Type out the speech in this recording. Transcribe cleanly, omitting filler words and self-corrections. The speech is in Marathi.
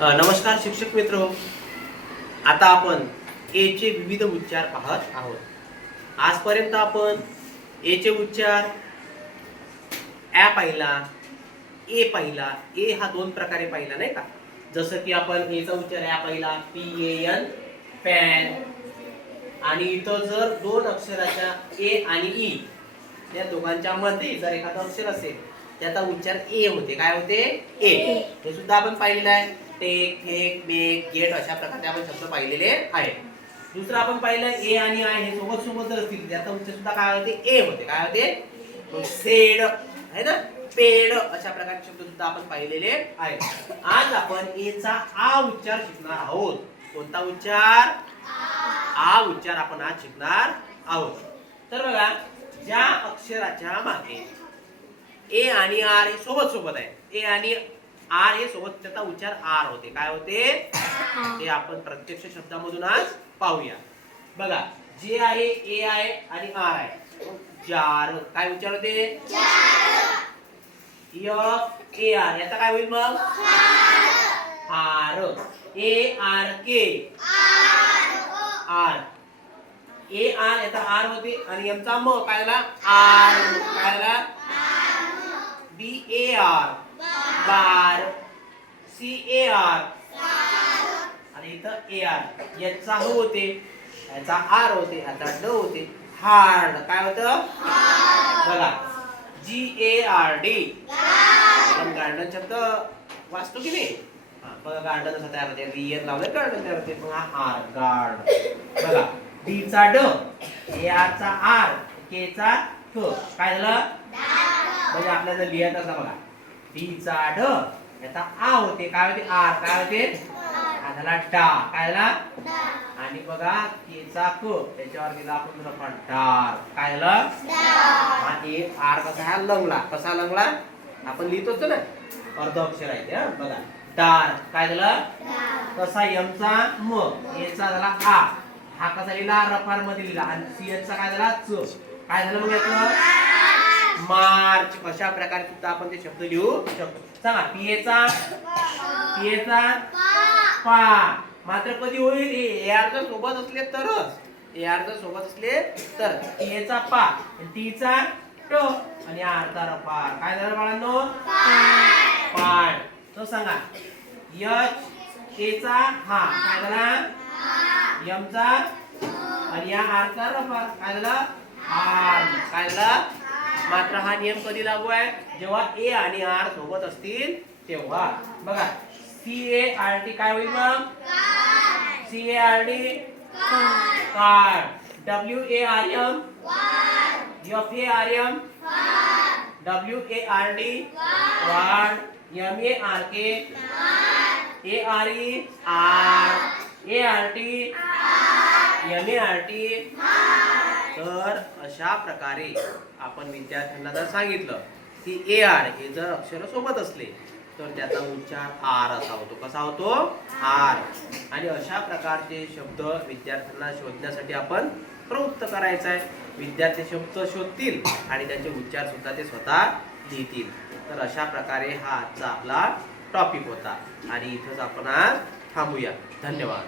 नमस्कार शिक्षक मित्र हो. आता आपण ए चे विविध उच्चार पाहत आहोत. आजपर्यंत आपण ए चे उच्चार ॲ पाहिला, ए पाहिला. ए हा दोन प्रकारे पाहिला नाही का. जसं की आपण ए चा उच्चार ॲ पाहिला, PAN पॅन. आणि इथं जर दोन अक्षराच्या ए आणि ई या दोघांच्या मध्ये जर एखादं अक्षर असेल त्याचा उच्चार ए होते. काय होते? ए. हे सुद्धा आपण पाहिलेलं आहे. टेक, थेक, मेक, गेट अशा प्रकारचे आपण शब्द पाहिलेले आहेत. दुसरं आपण पाहिलं ए आणि आय हे सोबत सोबत जर असतील त्याचा उच्चार सुद्धा काय होते? ए होते. काय होते? सेड आहे ना, पेड अशा प्रकारचे शब्द सुद्धा आपण पाहिलेले आहेत. आज आपण ए चा आ उच्चार शिकणार आहोत. कोणता उच्चार? आ उच्चार आपण आज शिकणार आहोत. तर बघा, ज्या अक्षराच्या मागे ए आणि आर हे सोबत सोबत आहे, ए आणि आर हे सोबत, त्याचा उच्चार आर होते. काय होते? ते आपण प्रत्यक्ष शब्दामधून आज पाहूया. बघा, जे आहे ए आहे आणि आर आहे. जार काय उच्चार होते? एफ ए आर याचा काय होईल मग? हार. A R K R. A R याचा आर होते आणि एमचा म काय झाला? आर. काय झाला? बी ए आर बार. सी ए आर आणि इथं ए आर. याचा हो होते, याचा आर होते, याचा ड होते. हार्ड. काय होतं? बघा, GARD. आपण गार्डन शब्द वाचतो की नाही? बघा, गार्डन असं तयार होते. रियर लावलं गार्डन तयार होते. मग हा आर गार्ड. बघा, डी चा ड, ए आर चा आर, के चा क. काय झालं? म्हणजे आपल्याला लिहायचं असं बघा, डी चा ड याचा आ होते. काय होते? आर. काय होते? हा झाला डा. काय झाला? आणि बघा, के चा क त्याच्यावर गेला आपण रफा डार. काय झालं? आणि आर कसा हा लंगला. कसा लंगला? आपण लिहित होतो ना, अर्ध अक्षर आहे ते. बघा, डार. काय झालं? कसा एमचा म, एचा झाला आ. हा कसा लिहिला? रफार मध्ये लिहिला. आणि सी चा काय झाला? च. काय झालं मग याचं? मार्च. अशा प्रकारे सुद्धा आपण ते शब्द लिहू शकतो. सांगा, पीएचा पा. मात्र कधी होईल? ए आर जर सोबत असले तरच. ए आर जर सोबत असले तर. पीएचा पा, टी चा ट आणि आर चा रफार. काय झालं बाळांनो? पाठ. तो सांगा, एच ए चा हा. काय झाला? एम चा आणि या आर चा रफार. काय झालं? आर. काय झालं? मात्र हा नियम कधी लागू आहे? जेव्हा ए आणि आर सोबत असतील तेव्हा. बघा, CART काय होईल मग? CARD card. WARM FARM WARD ward. MARK ARE are. ART MART. तर अशा प्रकारे आपण विद्यार्थ्यांना जर सांगितलं की ए आर हे जर अक्षर सोबत असले तर त्याचा उच्चार आर असा होतो. कसा होतो? आर. आणि अशा प्रकारचे शब्द विद्यार्थ्यांना शोधण्यासाठी आपण प्रवृत्त करायचं आहे. विद्यार्थी शब्द शोधतील आणि त्याचे उच्चार सुद्धा ते स्वतः लिहितील. तर अशा प्रकारे हा आजचा आपला टॉपिक होता आणि इथंच आपण आज थांबूया. धन्यवाद.